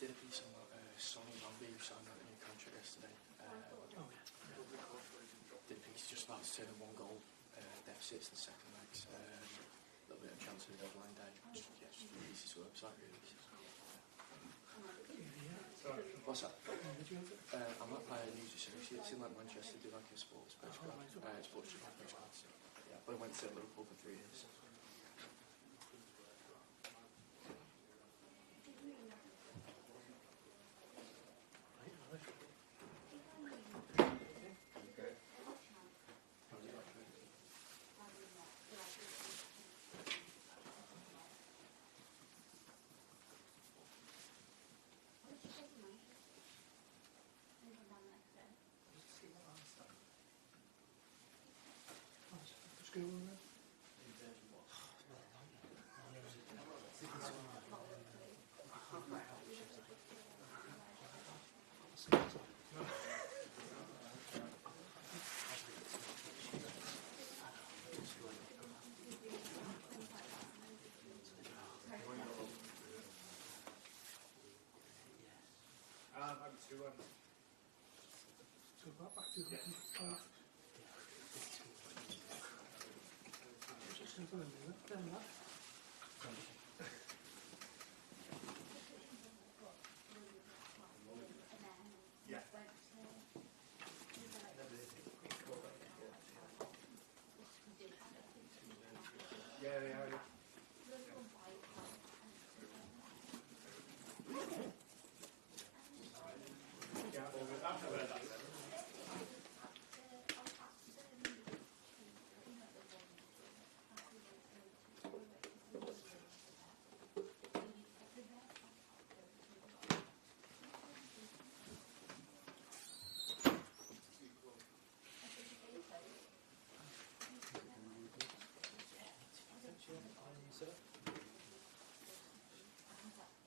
Did a piece on Sonny Lambie, who signed out a new contract yesterday. Did a piece just about turning one goal deficits in the second legs. A little bit of chance of the deadline day. Just releases to the website really. What's that? I'm at my news associates in like Manchester, do like a sports page club. Sports journal page club. So, yeah, but I went to Liverpool for 3 years.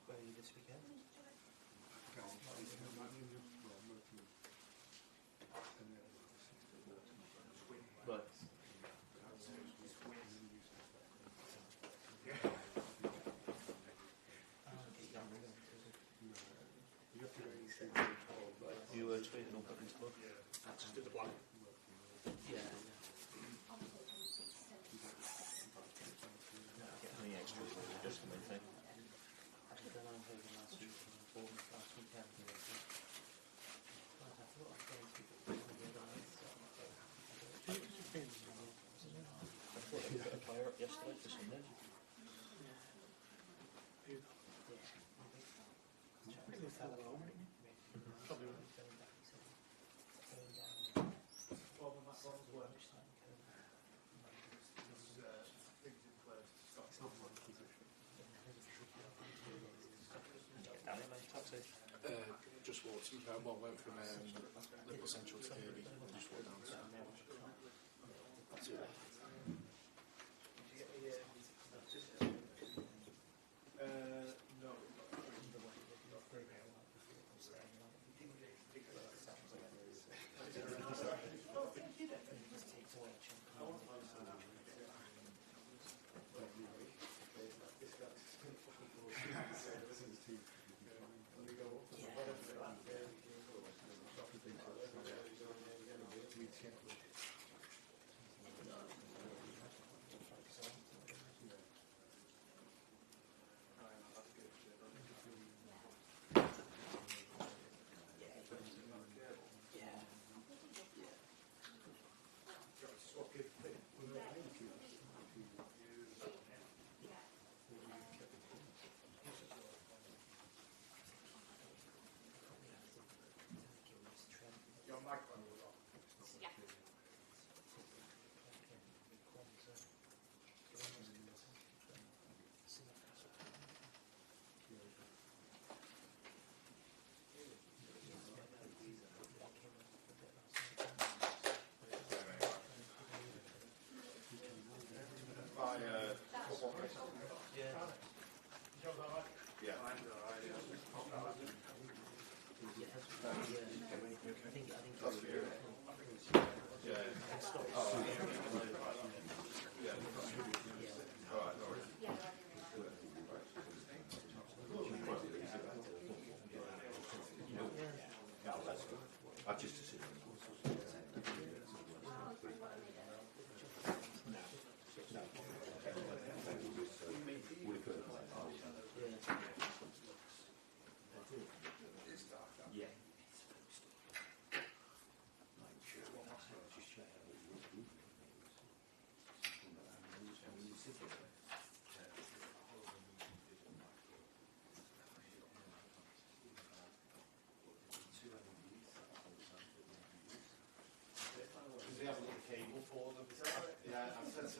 Where are you this weekend? Right. You were trading on Bunnings Club? Just did the blank. Yeah. How many extras were you just coming thing? I don't know, I'm hoping last week, last weekend. I thought I'd go to the other night. I thought they put a fire up yesterday for Sunday. Just walked, well, went from Liverpool Central to Kirby, just walked down. No.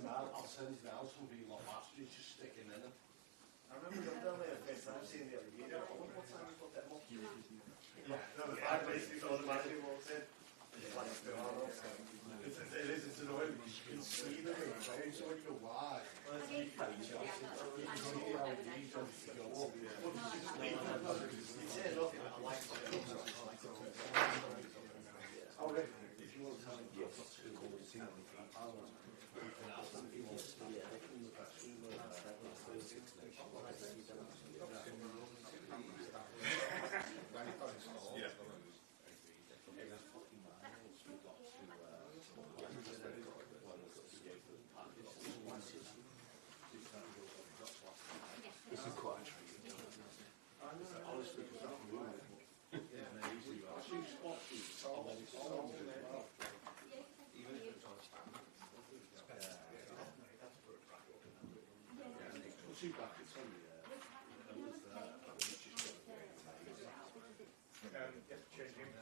I'll send you now, some be a lot faster, it's just sticking in it. I remember them down there first time seeing the other year. What time you got them up? Yeah, no, the 5 minutes before the manager walks in. It's like, it is, it's annoying because you can see them in playing, so when you go wide, you can see how he's ready to go up. But you just leave them, you turn up, I like it. Oh, really? If you want to tell him, yes, it's good to see them. Two brackets on the changing.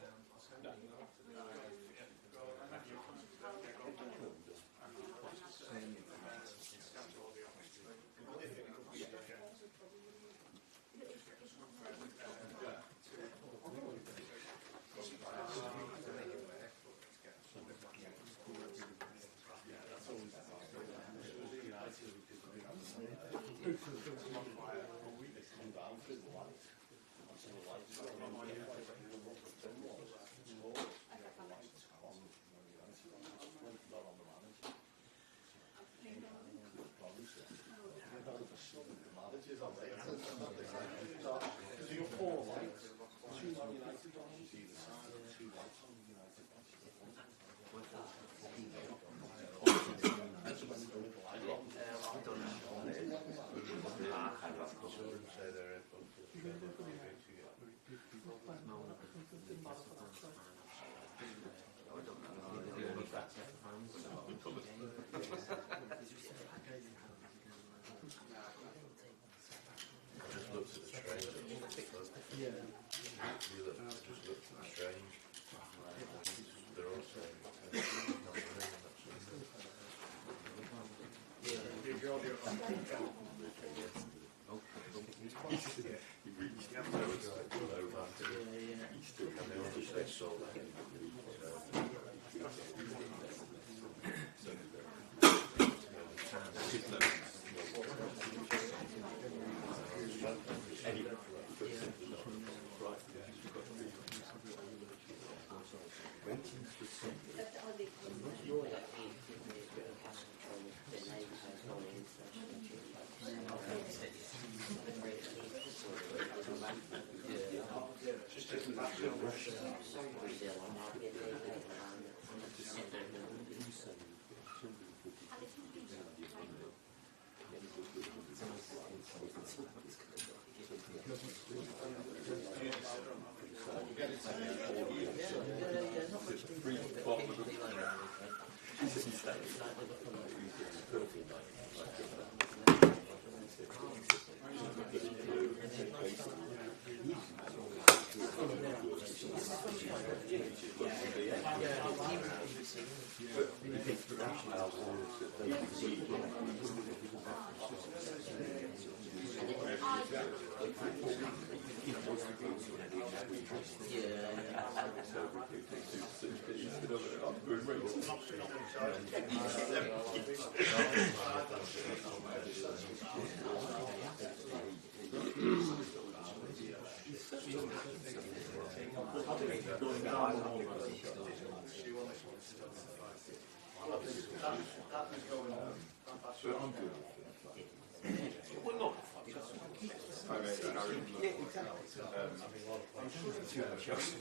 too much else.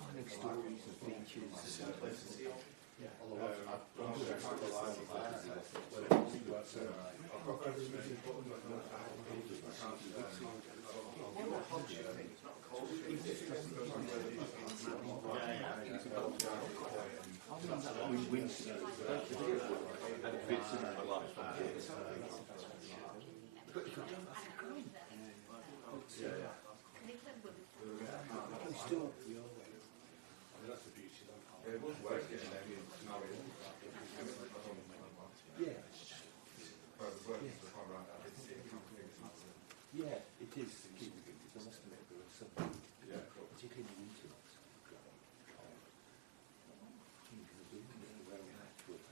Finding stories and features. Yeah, it is keeping it because I must admit there are some, particularly in the winter months, where I'm at with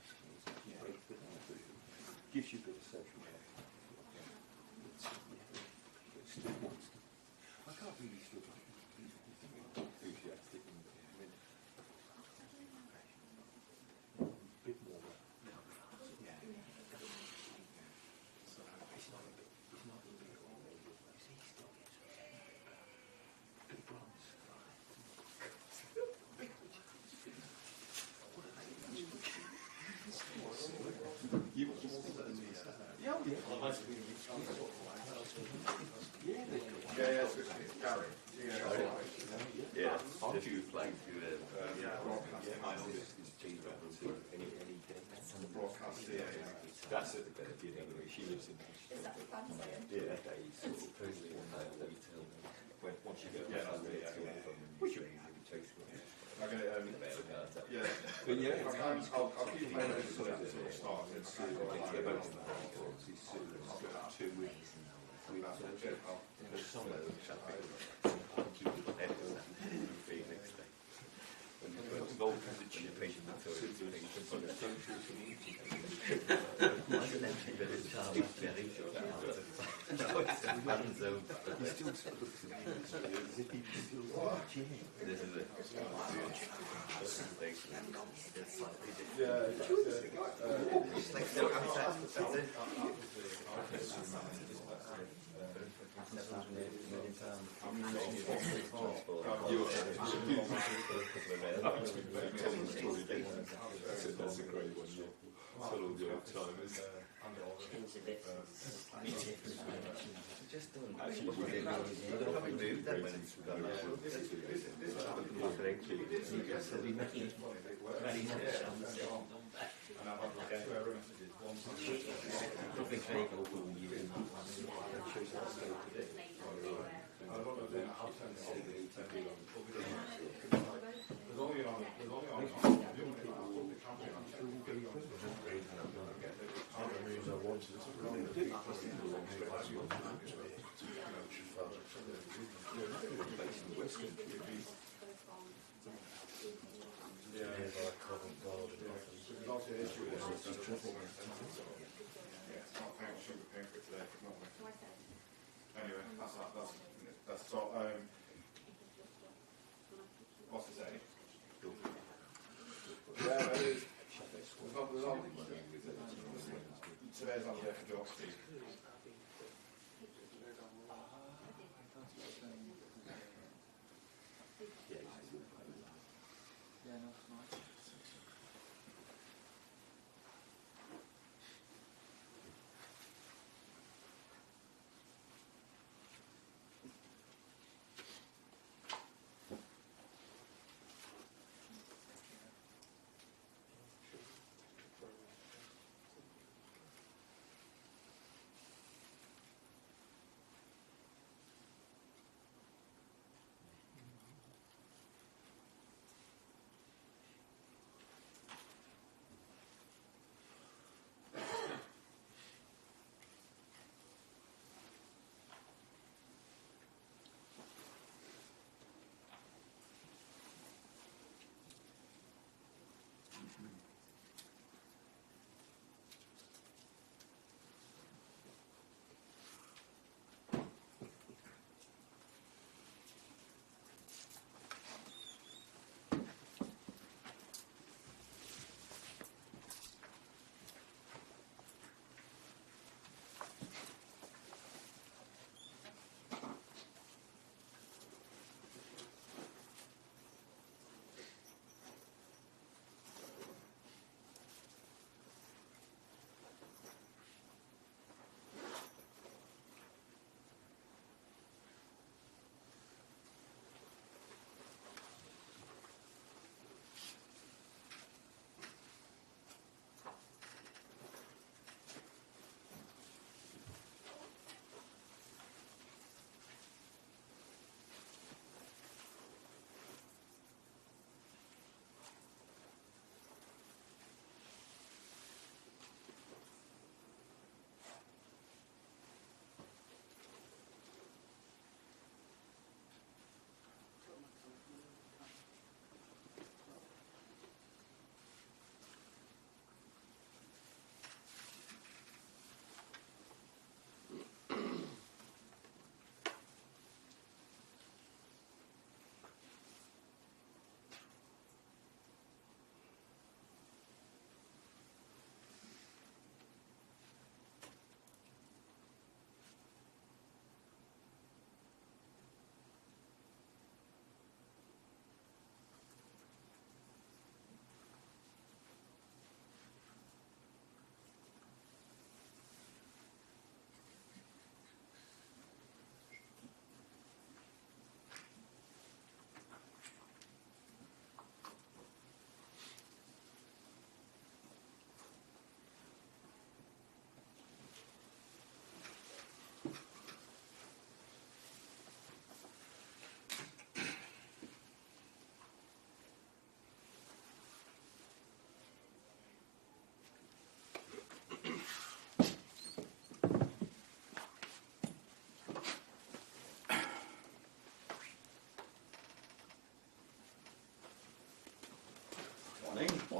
gives you a bit of social life. I can't really sort of enthusiastic and a bit more. That's at the beginning. She lives in. Is that fancy? Yeah, supposedly once you go which you taste it. But yeah, I'll keep playing this sort of start and see what I get back to the 2 weeks. There's some of them Phoenix Day. When you go to Gold Coast, it's your patient That's a great one, yeah. Tell all the old timers. Just don't actually probably move them when it's gone out. They'll be making it very much on the same number. Nothing fake or cool you can Anyway, that's so. What's to say? Yeah, today's not there for jokes, Steve.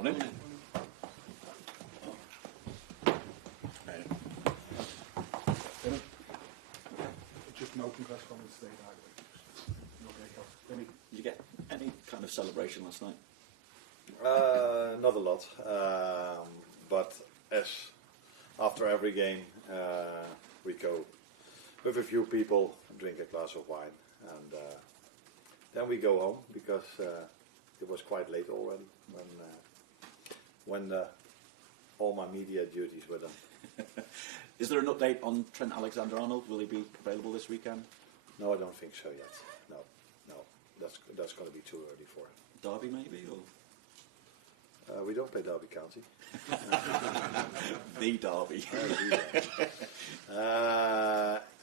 Morning. Just an open press conference today. Did you get any kind of celebration last night? Not a lot, but as after every game, we go with a few people, drink a glass of wine, and then we go home because it was quite late already when all my media duties were done. Is there an update on Trent Alexander-Arnold? Will he be available this weekend? No, I don't think so yet. No, that's going to be too early for him. Derby maybe, or we don't play Derby County. the Derby?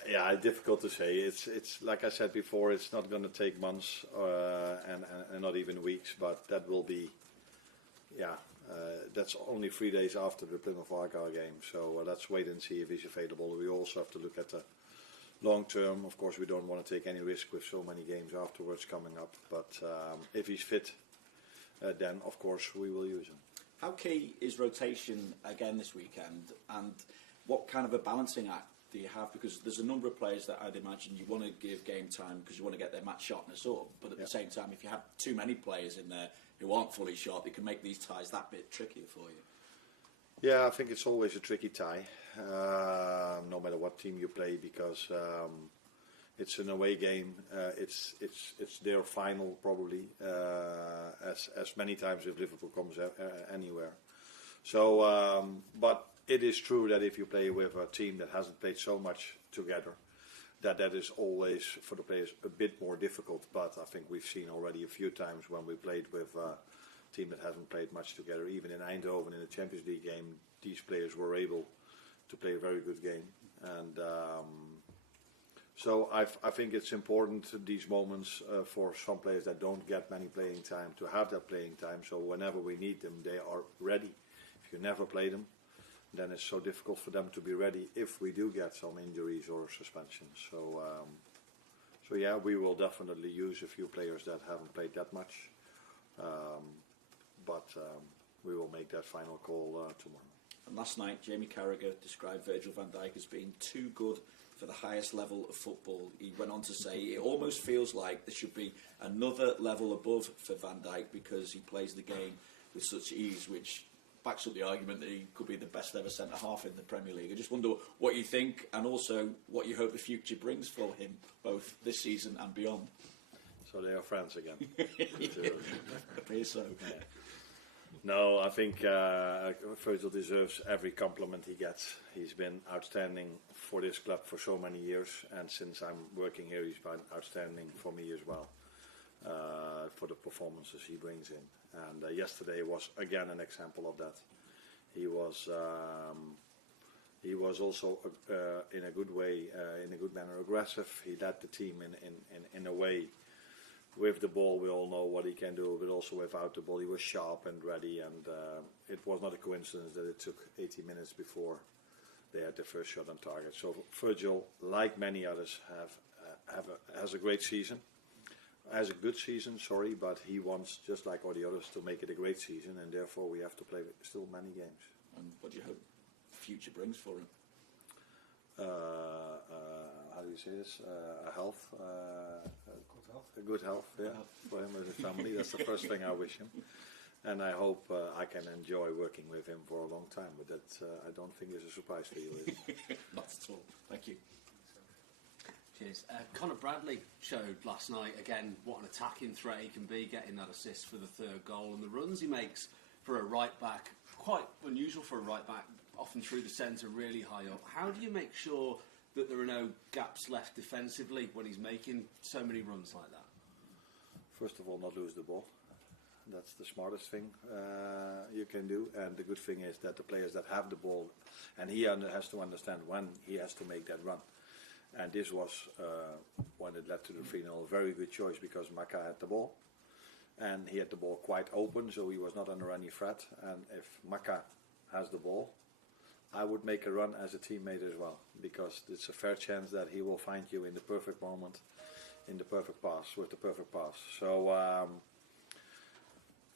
Yeah, difficult to say. It's like I said before. It's not going to take months and not even weeks, but that will be. Yeah, that's only 3 days after the Plymouth Argyle game. So let's wait and see if he's available. We also have to look at the long term. Of course, we don't want to take any risk with so many games afterwards coming up. But if he's fit, then of course we will use him. How key is rotation again this weekend, and what kind of a balancing act do you have? Because there's a number of players that I'd imagine you want to give game time because you want to get their match sharpness up, but at the same time, if you have too many players in there who aren't fully sharp, it can make these ties that bit trickier for you. Yeah, I think it's always a tricky tie, no matter what team you play, because it's an away game. It's their final probably, as many times if Liverpool comes anywhere. So, but it is true that if you play with a team that hasn't played so much together, that is always for the players a bit more difficult. But I think we've seen already a few times when we played with a team that hasn't played much together, even in Eindhoven in the Champions League game, these players were able to play a very good game. And so I think it's important these moments for some players that don't get many playing time to have that playing time. So whenever we need them, they are ready. If you never play them, then it's so difficult for them to be ready if we do get some injuries or suspensions. So, yeah, we will definitely use a few players that haven't played that much, but we will make that final call tomorrow. And last night, Jamie Carragher described Virgil van Dijk as being too good for the highest level of football. He went on to say it almost feels like there should be another level above for Van Dijk because he plays the game with such ease, which backs up the argument that he could be the best ever centre-half in the Premier League. I just wonder what you think and also what you hope the future brings for him, both this season and beyond. So they are friends again. So. Yeah. No, I think Virgil deserves every compliment he gets. He's been outstanding for this club for so many years, and since I'm working here, he's been outstanding for me as well, for the performances he brings in. And yesterday was again an example of that. He was also in a good way, in a good manner, aggressive. He led the team in a way. With the ball, we all know what he can do, but also without the ball, he was sharp and ready. And it was not a coincidence that it took 80 minutes before they had their first shot on target. So Virgil, like many others, has a great season. Has a good season, but he wants, just like all the others, to make it a great season, and therefore we have to play still many games. And what do you hope the future brings for him? How do you say this? Good health, yeah, for him and his family. That's the first thing I wish him. And I hope I can enjoy working with him for a long time, but that I don't think is a surprise for you. Not at all. Thank you. Cheers. Conor Bradley showed last night, again, what an attacking threat he can be, getting that assist for the third goal, and the runs he makes for a right-back, quite unusual for a right-back, often through the centre, really high up. How do you make sure that there are no gaps left defensively when he's making so many runs like that? First of all, not lose the ball. That's the smartest thing you can do. And the good thing is that the players that have the ball, and he has to understand when he has to make that run. And this was, when it led to the 3-0, a very good choice because Maka had the ball. And he had the ball quite open, so he was not under any threat. And if Maka has the ball, I would make a run as a teammate as well, because it's a fair chance that he will find you in the perfect moment, in the perfect pass, with the perfect pass. So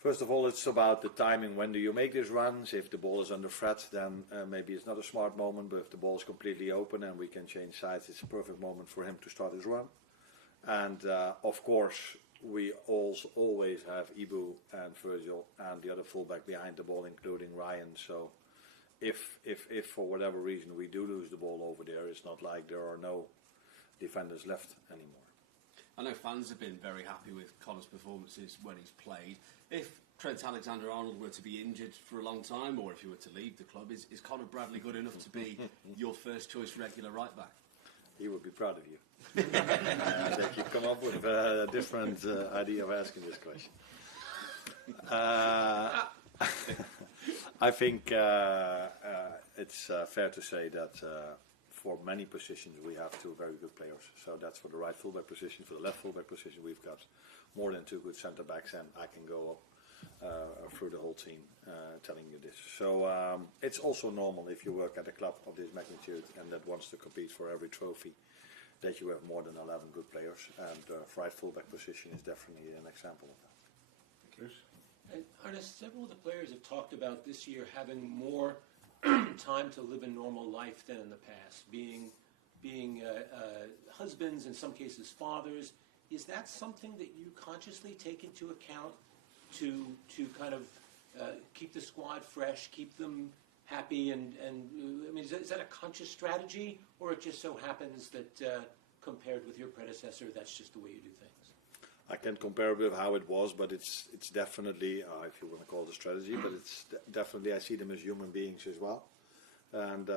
First of all, it's about the timing. When do you make these runs? If the ball is under threat, then maybe it's not a smart moment. But if the ball is completely open and we can change sides, it's a perfect moment for him to start his run. And of course, we always have Ibu and Virgil and the other fullback behind the ball, including Ryan. So if for whatever reason we do lose the ball over there, it's not like there are no defenders left anymore. I know fans have been very happy with Connor's performances when he's played. If Trent Alexander-Arnold were to be injured for a long time, or if he were to leave the club, is Connor Bradley good enough to be your first choice regular right back? He would be proud of you. That you come up with a different idea of asking this question. I think it's fair to say that for many positions we have two very good players. So that's for the right fullback position. For the left fullback position, we've got more than two good centre backs, and I can go through the whole team telling you this. So it's also normal if you work at a club of this magnitude and that wants to compete for every trophy, that you have more than 11 good players, and right fullback position is definitely an example of that. And Arne, several of the players have talked about this year having more time to live a normal life than in the past, being husbands, in some cases fathers. Is that something that you consciously take into account to kind of keep the squad fresh, keep them happy, and I mean, is that a conscious strategy, or it just so happens that compared with your predecessor, that's just the way you do things? I can't compare with how it was, but it's definitely, if you want to call it a strategy, but it's definitely, I see them as human beings as well. And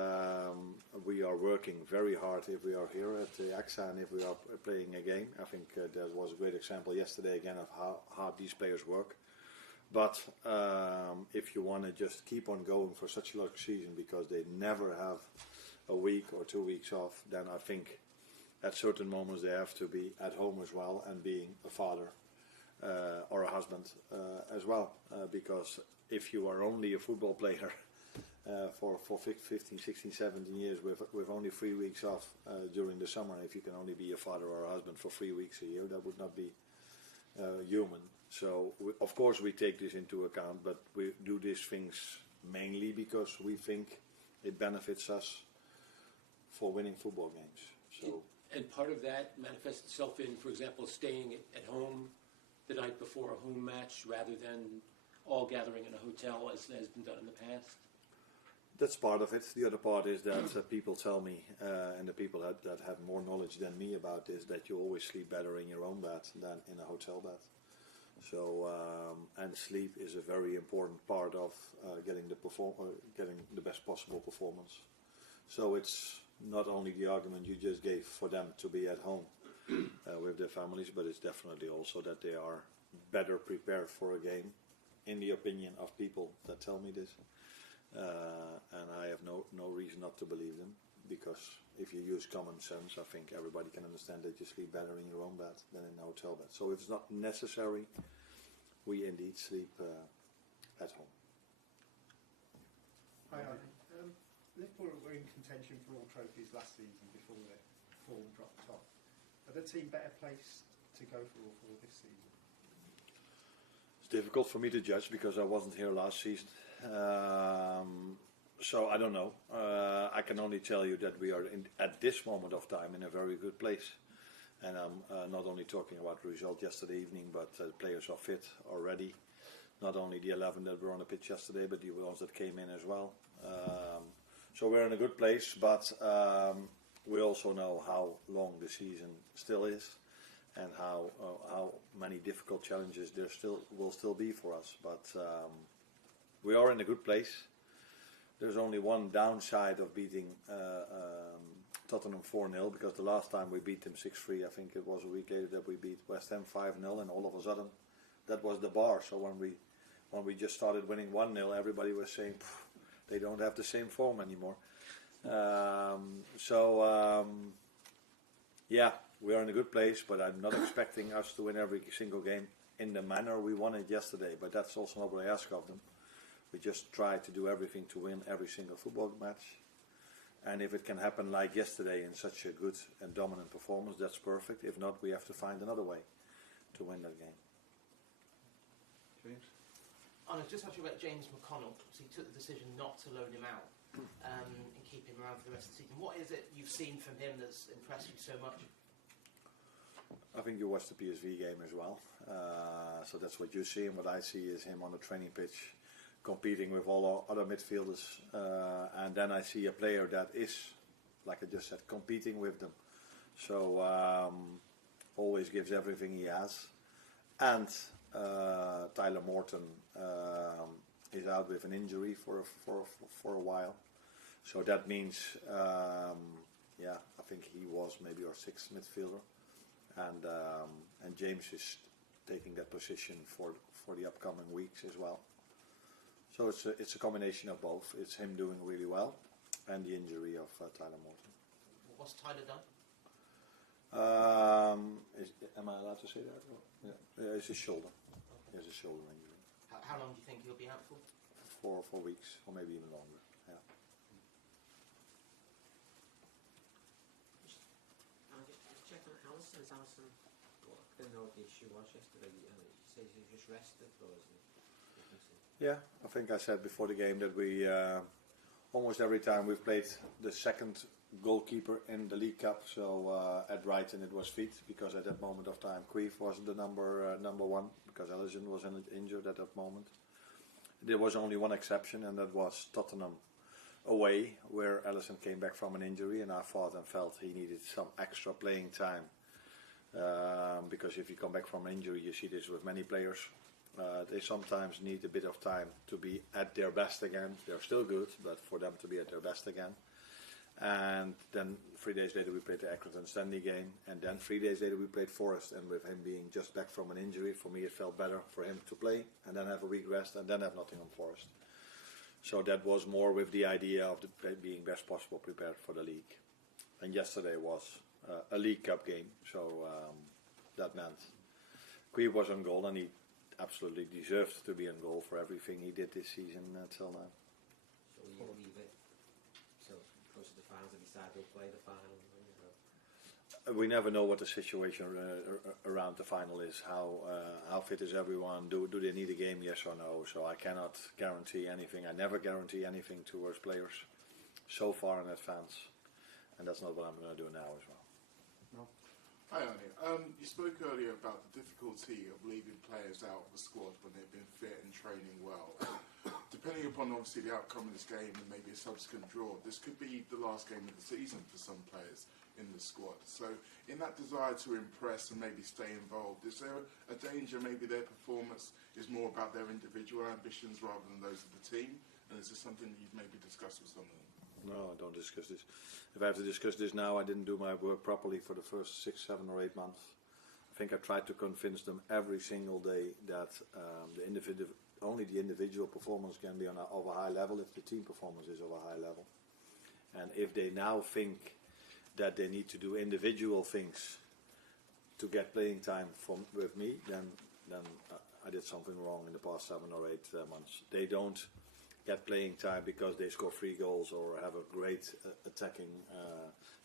we are working very hard if we are here at the AXA and if we are playing a game. I think there was a great example yesterday again of how hard these players work. But if you want to just keep on going for such a long season because they never have a week or 2 weeks off, then I think at certain moments they have to be at home as well and being a father or a husband as well. Because if you are only a football player for 15, 16, 17 years with only 3 weeks off during the summer, if you can only be a father or a husband for 3 weeks a year, that would not be human. So of course we take this into account, but we do these things mainly because we think it benefits us for winning football games. So. And part of that manifests itself in, for example, staying at home the night before a home match rather than all gathering in a hotel as has been done in the past? That's part of it. The other part is that people tell me, and the people that have more knowledge than me about this, that you always sleep better in your own bed than in a hotel bed. So, and sleep is a very important part of getting the best possible performance. So it's not only the argument you just gave for them to be at home with their families, but it's definitely also that they are better prepared for a game, in the opinion of people that tell me this. And I have no reason not to believe them, because if you use common sense, I think everybody can understand that you sleep better in your own bed than in a hotel bed. So if it's not necessary, we indeed sleep at home. Hi, Arne. Liverpool were in contention for all trophies last season before their form dropped off. Are the team better placed to go for all four this season? It's difficult for me to judge because I wasn't here last season. So I don't know. I can only tell you that we are at this moment of time in a very good place. And I'm not only talking about the result yesterday evening, but players are fit already. Not only the 11 that were on the pitch yesterday, but the ones that came in as well. So we're in a good place, but we also know how long the season still is, and how many difficult challenges there will still be for us. But we are in a good place. There's only one downside of beating Tottenham 4-0, because the last time we beat them 6-3, I think it was a week later that we beat West Ham 5-0, and all of a sudden that was the bar. So when we just started winning 1-0, everybody was saying they don't have the same form anymore. Yeah, we are in a good place, but I'm not expecting us to win every single game in the manner we won it yesterday. But that's also not what I ask of them. We just try to do everything to win every single football match. And if it can happen like yesterday in such a good and dominant performance, that's perfect. If not, we have to find another way to win that game. James? Arne, just talking about James McConnell, so he took the decision not to loan him out and keep him around for the rest of the season. What is it you've seen from him that's impressed you so much? I think you watched the PSV game as well, so that's what you see, and what I see is him on the training pitch competing with all our other midfielders, and then I see a player that is, like I just said, competing with them. So always gives everything he has. And Tyler Morton is out with an injury for a while. So that means, I think he was maybe our sixth midfielder, and James is taking that position for the upcoming weeks as well. So it's a combination of both. It's him doing really well, and the injury of Tyler Morton. What's Tyler done? Am I allowed to say that? Yeah, it's his shoulder. Okay. He has a shoulder injury. How long do you think he'll be out for? For 4 weeks, or maybe even longer. Yeah. Just check on Alisson. Is Alisson? Well, I didn't know what the issue was yesterday. You say he's just rested, or is it? Yeah, I think I said before the game that we almost every time we've played the second goalkeeper in the League Cup. So at Brighton it was Feet, because at that moment of time Queef wasn't the number one, because Alisson was injured at that moment. There was only one exception, and that was Tottenham away, where Alisson came back from an injury, and I thought and felt he needed some extra playing time, because if you come back from an injury, you see this with many players. They sometimes need a bit of time to be at their best again. They're still good, but for them to be at their best again. And then 3 days later we played the Accrington Stanley game, and then 3 days later we played Forest, and with him being just back from an injury, for me it felt better for him to play and then have a week rest and then have Nottingham Forest. So that was more with the idea of being best possible prepared for the league. And yesterday was a League Cup game, so that meant Queef was on goal, and he absolutely deserved to be on goal for everything he did this season until now. So you leave it till close to the finals and decide they'll play the final? We never know what the situation around the final is. How fit is everyone? Do they need a game? Yes or no? So I cannot guarantee anything. I never guarantee anything towards players so far in advance, and that's not what I'm going to do now as well. No. Hi Arne. You spoke earlier about the difficulty of leaving players out of the squad when they've been fit and training well. Depending upon obviously the outcome of this game and maybe a subsequent draw, this could be the last game of the season for some players in the squad. So in that desire to impress and maybe stay involved, is there a danger maybe their performance is more about their individual ambitions rather than those of the team? And is this something that you've maybe discussed with some of them? No, I don't discuss this. If I have to discuss this now, I didn't do my work properly for the first 6, 7 or 8 months. I think I tried to convince them every single day that only the individual performance can be of a high level if the team performance is of a high level. And if they now think that they need to do individual things to get playing time with me, then I did something wrong in the past 7 or 8 months. They don't get playing time because they score 3 goals or have a great attacking.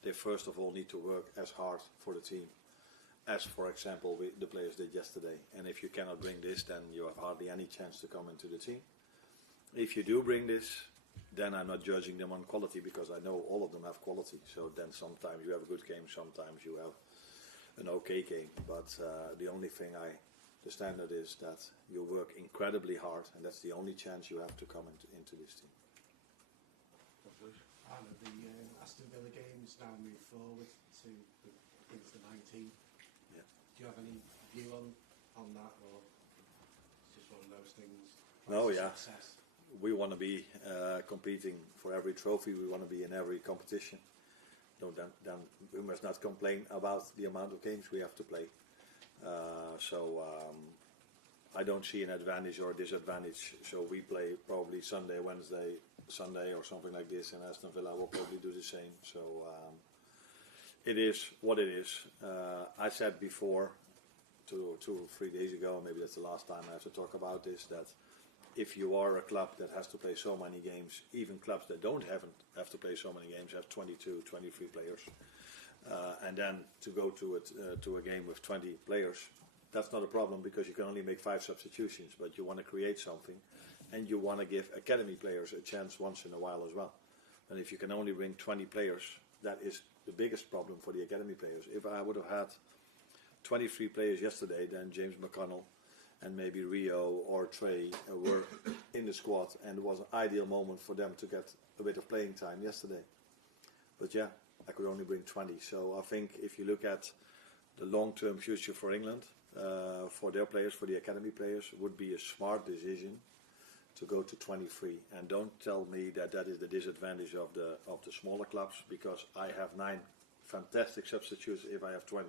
They first of all need to work as hard for the team as, for example, the players did yesterday. And if you cannot bring this, then you have hardly any chance to come into the team. If you do bring this, then I'm not judging them on quality, because I know all of them have quality. So then sometimes you have a good game, sometimes you have an okay game. But the only thing the standard is that you work incredibly hard, and that's the only chance you have to come into this team. Arne, the Aston Villa games now move forward to against the 19th. Yeah. Do you have any view on that, or it's just one of those things? No, yeah. Success? We want to be competing for every trophy. We want to be in every competition. No, then we must not complain about the amount of games we have to play. I don't see an advantage or a disadvantage. So we play probably Sunday, Wednesday, Sunday or something like this, and Aston Villa will probably do the same. So it is what it is. I said before, 2 or 3 days ago, maybe that's the last time I have to talk about this, that if you are a club that has to play so many games, even clubs that don't have to play so many games have 22, 23 players. And then to go to a game with 20 players, that's not a problem because you can only make 5 substitutions, but you want to create something and you want to give academy players a chance once in a while as well. And if you can only bring 20 players, that is the biggest problem for the academy players. If I would have had 23 players yesterday, then James McConnell and maybe Rio or Trey were in the squad, and it was an ideal moment for them to get a bit of playing time yesterday. But yeah, I could only bring 20. So I think if you look at the long-term future for England, for their players, for the academy players, it would be a smart decision to go to 23. And don't tell me that that is the disadvantage of the smaller clubs, because I have 9 fantastic substitutes if I have 20.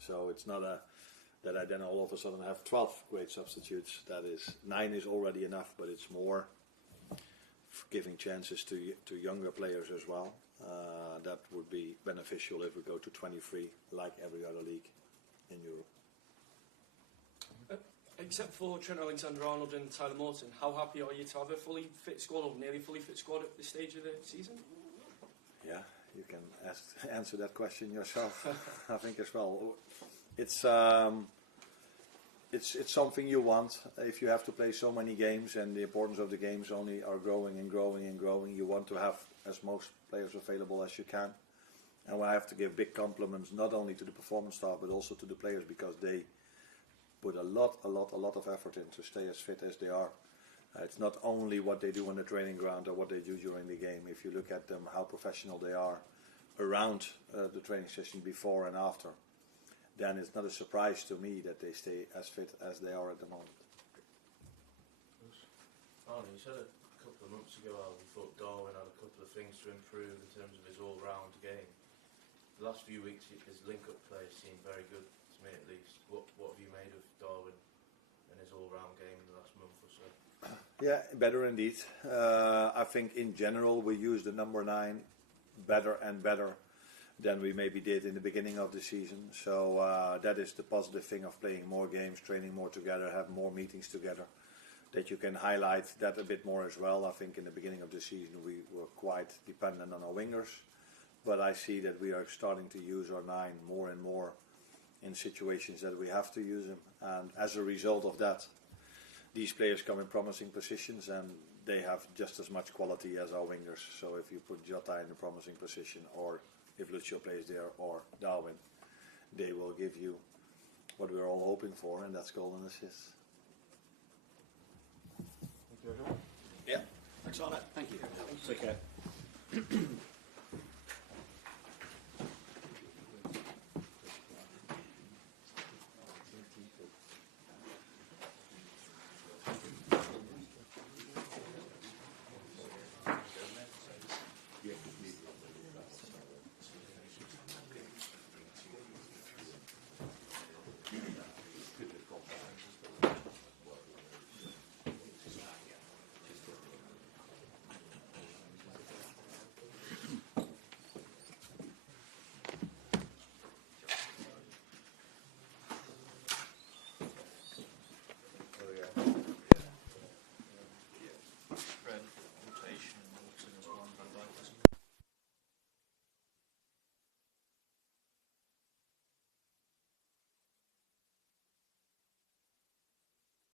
So it's not that I then all of a sudden have 12 great substitutes. That is, 9 is already enough, but it's more giving chances to younger players as well. That would be beneficial if we go to 23, like every other league in Europe. Except for Trent Alexander-Arnold and Tyler Morton, how happy are you to have a fully fit squad, or nearly fully fit squad at this stage of the season? Yeah, you can answer that question yourself. I think as well. It's something you want. If you have to play so many games and the importance of the games only are growing and growing and growing, you want to have as most players available as you can. And I have to give big compliments not only to the performance staff but also to the players, because they put a lot of effort in to stay as fit as they are. It's not only what they do on the training ground or what they do during the game. If you look at them, how professional they are around the training session before and after, then it's not a surprise to me that they stay as fit as they are at the moment. Arne, you said a couple of months ago how we thought Darwin had a couple of things to improve in terms of his all-round game. The last few weeks his link-up play seemed very good, to me at least. What have you made of Darwin and his all-round game in the last month or so? Yeah, better indeed. I think in general we use the number 9 better and better than we maybe did in the beginning of the season. So that is the positive thing of playing more games, training more together, have more meetings together, that you can highlight that a bit more as well. I think in the beginning of the season we were quite dependent on our wingers, but I see that we are starting to use our 9 more and more in situations that we have to use them. And as a result of that, these players come in promising positions and they have just as much quality as our wingers. So if you put Jota in a promising position, or if Lucio plays there, or Darwin, they will give you what we're all hoping for, and that's goal and assists. Yeah. Thanks, Arne. Thank you. Take care.